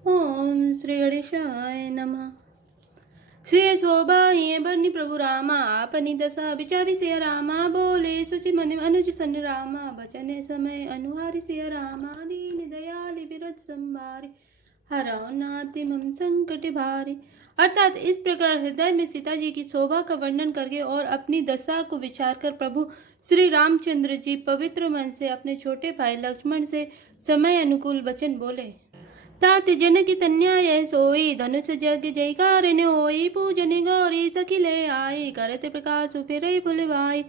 ओम श्री गणेशाय नमः। श्री शोभा ये बरनी प्रभु रामा आपनी दशा विचारी सिया रामा बोले सुचि मन अनुज सन रामा बचने समय अनुहारी सिया रामा दीन दयाल विरत संभारी हरौ नाति मम संकट भारी। अर्थात इस प्रकार हृदय में सीता जी की शोभा का वर्णन करके और अपनी दशा को विचार कर प्रभु श्री रामचंद्र जी पवित्र मन से अपने छोटे भाई लक्ष्मण से समय अनुकूल वचन बोले। तात जनकी तन्या यह सोई धनुष जग जयकार ने होई पूजन गौरी सखी ले आई करते प्रकाश फिरे फुलवाई।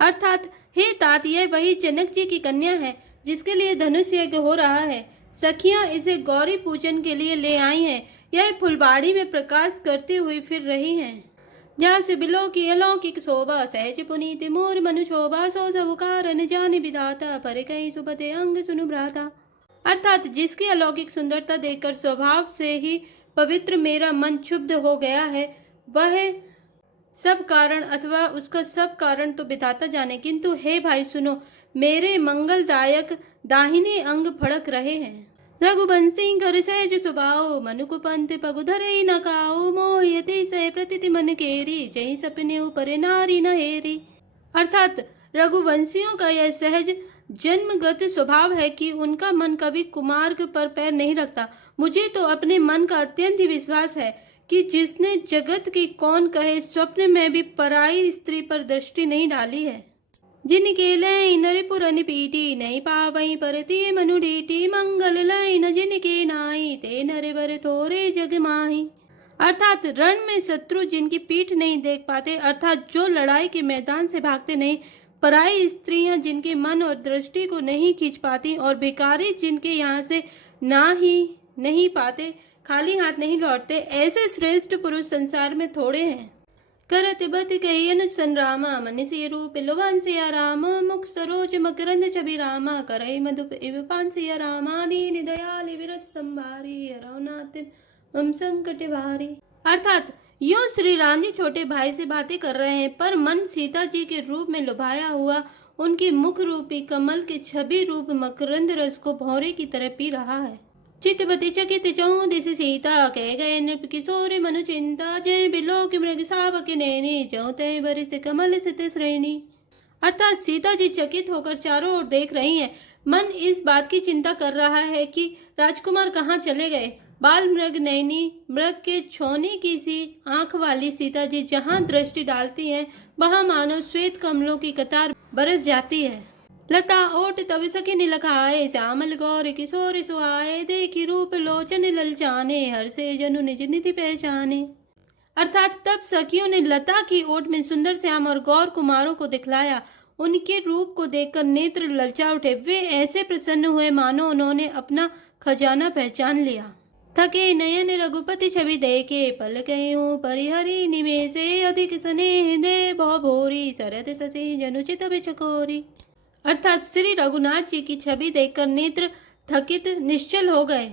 अर्थात हे तात यह वही जनक जी की कन्या है जिसके लिए धनुष यज्ञ हो रहा है। सखियां इसे गौरी पूजन के लिए ले आई हैं। यह फुलवाड़ी में प्रकाश करती हुई फिर रही हैं। जहाँ से बिलो की अलौकिक शोभा सहज पुनीत मोर मनु शोभा सो सब कारण जान विधाता पर कहीं सुबते अंग सुनु भ्राता। अर्थात जिसकी अलौकिक सुंदरता देखकर स्वभाव से ही पवित्र मेरा मन क्षुब्ध हो गया है, वह सब कारण अथवा उसका सब कारण तो विधाता जाने, किंतु हे भाई सुनो, मेरे मंगलदायक दाहिने अंग फड़क रहे हैं। रघुवंशी कर सहज सुभाओ मनुकु पंत पगु धरे न काओ मोहयति सह प्रतिति मन केरी जही सपने ऊपर नारी न हेरी। अर्थात रघुवंशियों का यह सहज जन्मगत स्वभाव है कि उनका मन कभी कुमार्ग पर पैर नहीं रखता। मुझे तो अपने मन का अत्यंत ही विश्वास है कि जिसने जगत की कौन कहे स्वप्न में भी पराई स्त्री पर दृष्टि नहीं डाली है। जिनके लय नरिपुर निपीटी नहीं पावई परती मनु डीटी मंगल लय न जिनके नाई ते नरे बर थोरे जग माही। अर्थात रण में शत्रु जिनकी पीठ नहीं देख पाते, अर्थात जो लड़ाई के मैदान से भागते नहीं, पराई स्त्रियां जिनके मन और दृष्टि को नहीं खींच पाती, और भिखारी जिनके यहाँ से ना ही नहीं पाते, खाली हाथ नहीं लौटते, ऐसे श्रेष्ठ पुरुष संसार में थोड़े हैं। करत बत कही अनुज सन रामा मन से रूप लोभान सिया रामा मुख सरोज मकरंद छवि रामा करई मधुप इव पान सिया रामा दीन दयाल विरत संभारी रघुनाथ मम संकट भारी। अर्थात यूं श्री राम जी छोटे भाई से बातें कर रहे हैं, पर मन सीता जी के रूप में लुभाया हुआ उनकी मुख रूपी कमल के छवि रूप मकरंद रस को भौरे की तरह पी रहा है। चितवती चकित चहु दिस सीता कह गए नृप किशोरी मनु चिंता जय बिलो की मृग सावक नैनी चहु तय बरिस कमल सित श्रेणी। अर्थात सीता जी चकित होकर चारों ओर देख रही हैं। मन इस बात की चिंता कर रहा है कि राजकुमार कहाँ चले गए। बाल मृग नैनी मृग के छोने की सी आंख वाली सीता जी जहाँ दृष्टि डालती हैं, वहाँ मानो श्वेत कमलों की कतार बरस जाती है। लता ओट तब सखी निलखाए श्यामल गौर किशोर सुहाए देखी रूप लोचन ललचाने हर से जनु निज निधि पहचाने। अर्थात तब सखियों ने लता की ओट में सुंदर श्याम और गौर कुमारों को दिखलाया। उनके रूप को देखकर नेत्र ललचा उठे। वे ऐसे प्रसन्न हुए मानो उन्होंने अपना खजाना पहचान लिया। थके नयन रघुपति छवि देखे पल कहूँ परिहरी निमेषे अधिक स्नेह दे भव भोरी सरत ससी जनुचित बिचकोरी। अर्थात श्री रघुनाथ जी की छवि देखकर नेत्र थकित निश्चल हो गए,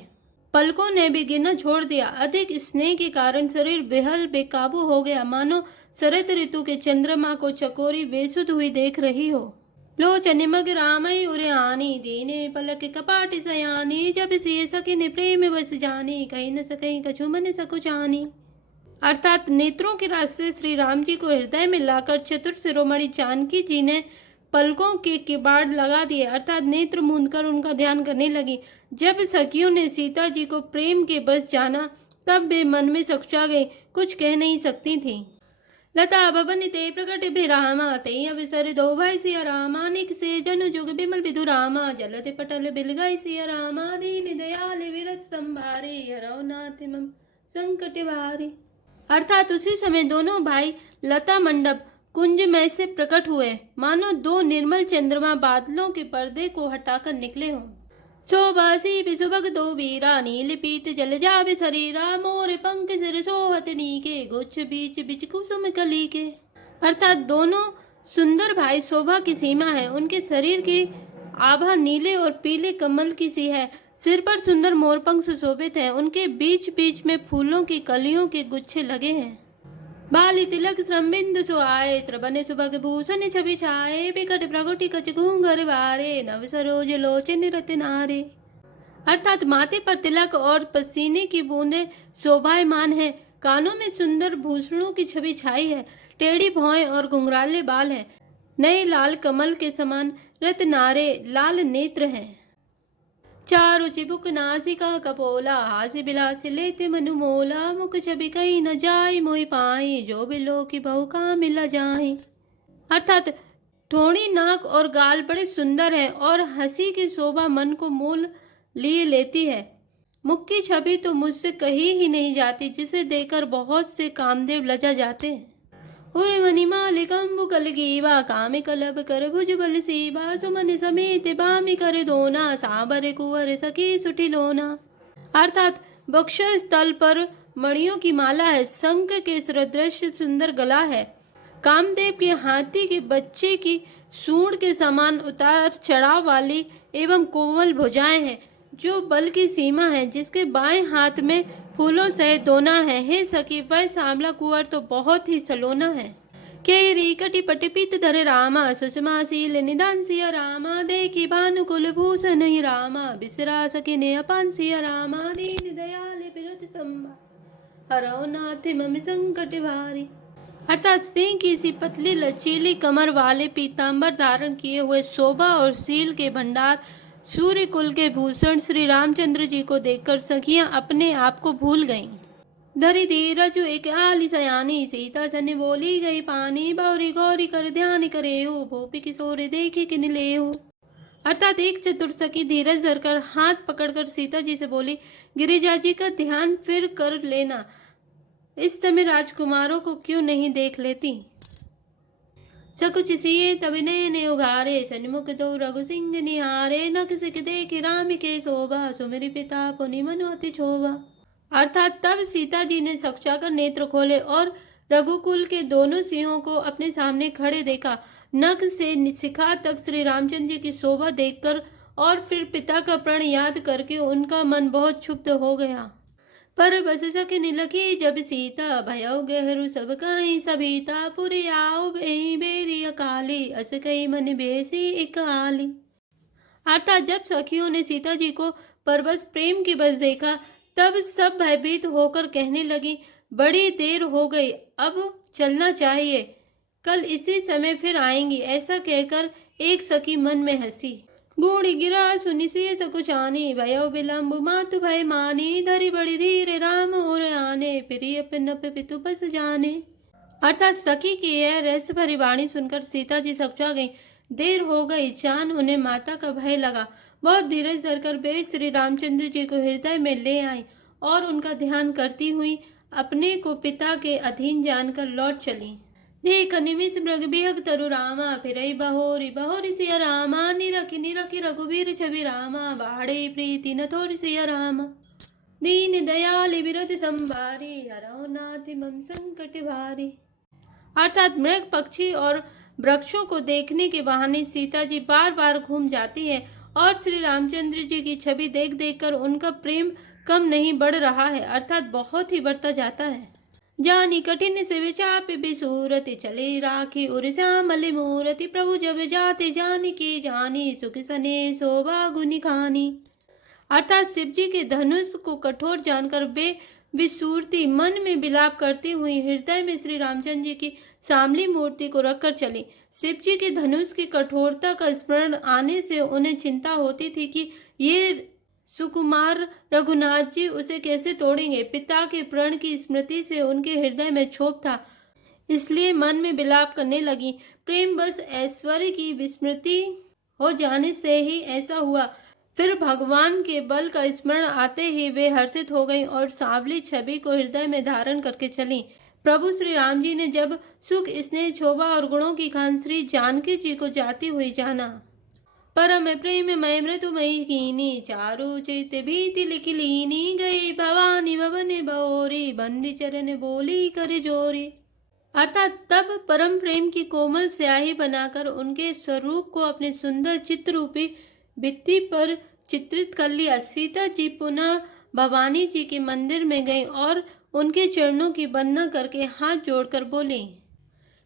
पलकों ने भी गिरना छोड़ दिया। अधिक स्नेह के कारण शरीर बेहल बेकाबू हो गया, मानो शरद ऋतु के चंद्रमा को चकोरी बेसुध हुई देख रही हो। लोचन मग रामई उरे आनी दीने पलक कपाट सयानी जब सिए सखी ने प्रेम बस जानी कहीं न सकहीं कछु मन सकु जानी। अर्थात नेत्रों के रास्ते श्री राम जी को हृदय में लाकर चतुर शिरोमणि जानकी जी ने पलकों के किबाड़ लगा दिए, अर्थात नेत्र मूंदकर उनका ध्यान करने लगी। जब सखियों ने सीता जी को प्रेम के बस जाना, तब वे मन में सकुचा गई, कुछ कह नहीं सकती थीं। लता भवन ते प्रकट भिरामा ते अवसर दो भाई सिया रामा निक से जनु जुग बिमल विदु रामा जलते पटल बिल गई सिया रामा दीन दयाल विरत संभारे हरौ नाथ मम संकट भारी। अर्थात उसी समय दोनों भाई लता मंडप कुंज में से प्रकट हुए, मानो दो निर्मल चंद्रमा बादलों के पर्दे को हटाकर निकले हों। शोभासी विशुभग दो वीरा नील पीत जल जावे शरीरा मोर पंख सिर सोहत नीके गुच्छ बीच बीच कुसुम कली के। अर्थात दोनों सुंदर भाई शोभा की सीमा है। उनके शरीर की आभा नीले और पीले कमल की सी है, सिर पर सुंदर मोरपंख सुशोभित है, उनके बीच बीच में फूलों की कलियों के गुच्छे लगे हैं। बाली तिलक श्रमबिंदु सुआए श्रवण सुभग भूषण छवि छाए बिकट प्रगुटि कच घूंघर वारे नव सरोज लोचन रतनारे। अर्थात माथे पर तिलक और पसीने की बूंदें शोभायमान है, कानों में सुंदर भूषणों की छवि छाई है, टेढ़ी भौहें और घुंघराले बाल हैं, नए लाल कमल के समान रत्नारे लाल नेत्र हैं। चारु चिबुक नासिका कपोला, हास्य बिलास लेते मनु मोला, मुख छवि कहीं न जाय मोहि पाई, जो बिलो की बहु का मिला जाए। अर्थात ठोड़ी, नाक और गाल बड़े सुंदर हैं और हंसी की शोभा मन को मोल लिए लेती है। मुख की छवि तो मुझसे कही ही नहीं जाती, जिसे देखकर बहुत से कामदेव लजा जाते हैं। उर मणिमालिकंबु कलगीवा, कामे कलब कर भुज बल सीबा, सुमन समेत बामी कर दोना, सांबर कुंवर सखी सुठी लोना। अर्थात वक्षस्थल पर मणियों की माला है, शंख के सदृश सुंदर गला है, कामदेव के हाथी के बच्चे की सूंड के समान उतार चढ़ाव वाली एवं कोमल भुजाएं हैं, जो बल की सीमा है, जिसके बाएं हाथ में फूलों सहित दोना है। हे सखी, वह सांवला कुंवर तो बहुत ही सलोना है। केरी कटि पटि पीत धर रामा, सुषमा शील निदान सिया रामा, देखी भानुकुल भूषण ही रामा, बिसरा सके ने अपान सिया रामा, दीन दयाल बिरत संभा, हरौ नाथ मम संकट भारी। अर्थात सिंह की सी पतली लचीली कमर वाले पीतांबर धारण किए हुए शोभा और शील के भंडार सूर्य कुल के भूषण श्री रामचंद्र जी को देखकर सखियां अपने आप को भूल गईं। धरी धीरजु एक आली सयानी, सीता सन बोली गई पानी, बौरी गौरी कर ध्यान करे हो, भूपि किशोर देखे किन ले हो। अर्थात एक चतुर सखी धीरज धरकर हाथ पकड़कर सीता जी से बोली, गिरिजा जी का ध्यान फिर कर लेना, इस समय राजकुमारों को क्यों नहीं देख लेती। सकुच सिए तब नयन उघारे, सन्मुख दो रघु सिंह निहारे, नख सिख देख राम के शोभा, सुमिरि पिता पुनि मनु अति क्षोभा। अर्थात तब सीता जी ने सकचाकर नेत्र खोले और रघुकुल के दोनों सिंहों को अपने सामने खड़े देखा। नख से शिखा तक श्री रामचंद्र जी की शोभा देखकर और फिर पिता का प्रण याद करके उनका मन बहुत क्षुब्ध हो गया। पर बस सके निलखी जब सीता, भयउ गहरू सब कहीं सबीता, पुरी आओ बेरी अकाली, अस कई मन बेसी एक आली। अर्थात जब सखियों ने सीता जी को परबस प्रेम की बस देखा, तब सब भयभीत होकर कहने लगी, बड़ी देर हो गई, अब चलना चाहिए, कल इसी समय फिर आएंगी। ऐसा कहकर एक सखी मन में हंसी। बूढ़ी गिरा सुनि सिय सकुचानी, भयउ विलम्ब मातु भय मानी, धरी बड़ी धीरे राम और आने, प्रिय नप पितु बस जाने। अर्थात सखी की यह रहस्य भरी वाणी सुनकर सीता जी सकचा गई। देर हो गई, जान उन्हें माता का भय लगा। बहुत धीरज धरकर वे श्री रामचंद्र जी को हृदय में ले आई और उनका ध्यान करती हुई अपने को पिता के अधीन जानकर लौट चली। देख निमिष मृग बिहग तरु रामा, फिरई बहोरी बहोरी सिया रामा, निरखी रघुवीर छवि रामा, बाड़े प्रीति न थोरी सिया रामा, दीन दयाल बिरत संभारी, हरौ नाथ मम संकट भारी। अर्थात मृग पक्षी और वृक्षों को देखने के बहाने सीता जी बार बार घूम जाती है और श्री रामचंद्र जी की छवि देख देख कर उनका प्रेम कम नहीं बढ़ रहा है, अर्थात बहुत ही बढ़ता जाता है। जानी कठिन से विचाप बिसूरति, चले राखी उर श्यामल मूरति, प्रभु जब जाते जानी की जानी, सुख सने शोभा गुनि खानी। अर्थात शिव जी के धनुष को कठोर जानकर वे विसूरती मन में विलाप करती हुई हृदय में श्री रामचंद्र जी की सामली मूर्ति को रखकर चली। शिव जी के धनुष की कठोरता का स्मरण आने से उन्हें चिंता होती थी कि ये सुकुमार रघुनाथ जी उसे कैसे तोड़ेंगे। पिता के प्रण की स्मृति से उनके हृदय में क्षोभ था, इसलिए मन में विलाप करने लगी। प्रेम बस ऐश्वर्य की विस्मृति हो जाने से ही ऐसा हुआ। फिर भगवान के बल का स्मरण आते ही वे हर्षित हो गईं और सांवली छवि को हृदय में धारण करके चलीं। प्रभु श्री राम जी ने जब सुख स्नेह शोभा और गुणों की खान श्री जानकी जी को जाती हुई जाना, परम प्रेम मय मृदुमयी कीनी, चारु चित भीति लिखि लीनी, गई भवानी भवन बहोरी, बंदी चरण बोली कर जोरी। अर्थात तब परम प्रेम की कोमल स्याही बनाकर उनके स्वरूप को अपने सुंदर चित्र रूपी भित्ति पर चित्रित कर लिया। सीता जी पुनः भवानी जी के मंदिर में गईं और उनके चरणों की वंदना करके हाथ जोड़कर बोली,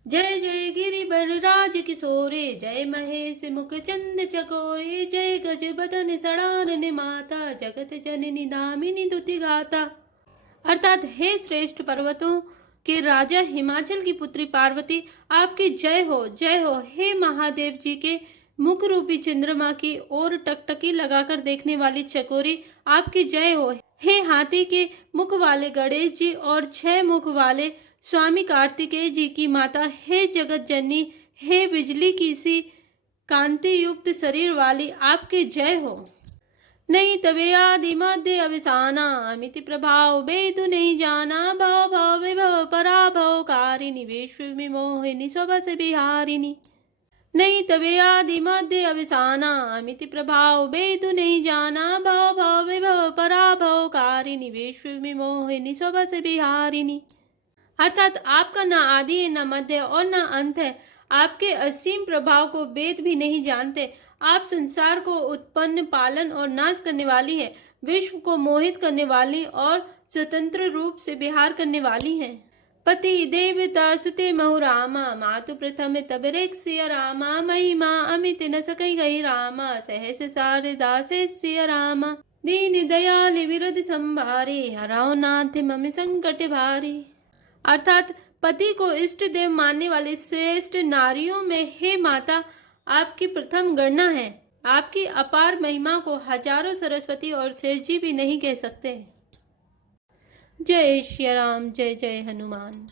जय जय गिरिवर राज किशोरे, जय महेश मुख चंद चकोरे, जय गज बदन सड़ानन माता, जगत जननी दामिनी दुति गाता। अर्थात हे श्रेष्ठ पर्वतों के राजा हिमाचल की पुत्री पार्वती, आपकी जय हो जय हो। हे महादेव जी के मुख रूपी चंद्रमा की ओर टकटकी लगाकर देखने वाली चकोरी, आपकी जय हो। हे हाथी के मुख वाले गणेश जी और 6 मुख वाले स्वामी कार्तिकेय जी की माता, हे जगत जननी, हे बिजली की सी कांति युक्त शरीर वाली, आपकी जय हो। नहीं तबे आदि मध्य अवसाना, अमिति प्रभाव बेदु नहीं जाना, भव भव विभव पराभव कारिणी, विश्व विमोहिनी स्वभस बिहारिणी। नहीं तबे आदि मध्य अवसाना, अमिति प्रभाव बेदु नहीं जाना, भव भव विभव पराभव कारिणी, विश्व विमोहिनी स्वभस बिहारिणी। अर्थात आपका ना आदि है, ना मध्य और ना अंत है। आपके असीम प्रभाव को वेद भी नहीं जानते। आप संसार को उत्पन्न, पालन और नाश करने वाली है, विश्व को मोहित करने वाली और स्वतंत्र रूप से विहार करने वाली हैं। पति देवता सुते महु रामा, मातु प्रथम तब रेख सिया रामा, महिमा अमित न सकई गई रामा, सहस शारदा से सिया रामा, दीन दयाल विरध संभारे, हराओ नाथ मम संकट भारी। अर्थात पति को इष्ट देव मानने वाली श्रेष्ठ नारियों में हे माता, आपकी प्रथम गणना है। आपकी अपार महिमा को हजारों सरस्वती और शेष जी भी नहीं कह सकते। जय श्री राम, जय जय हनुमान।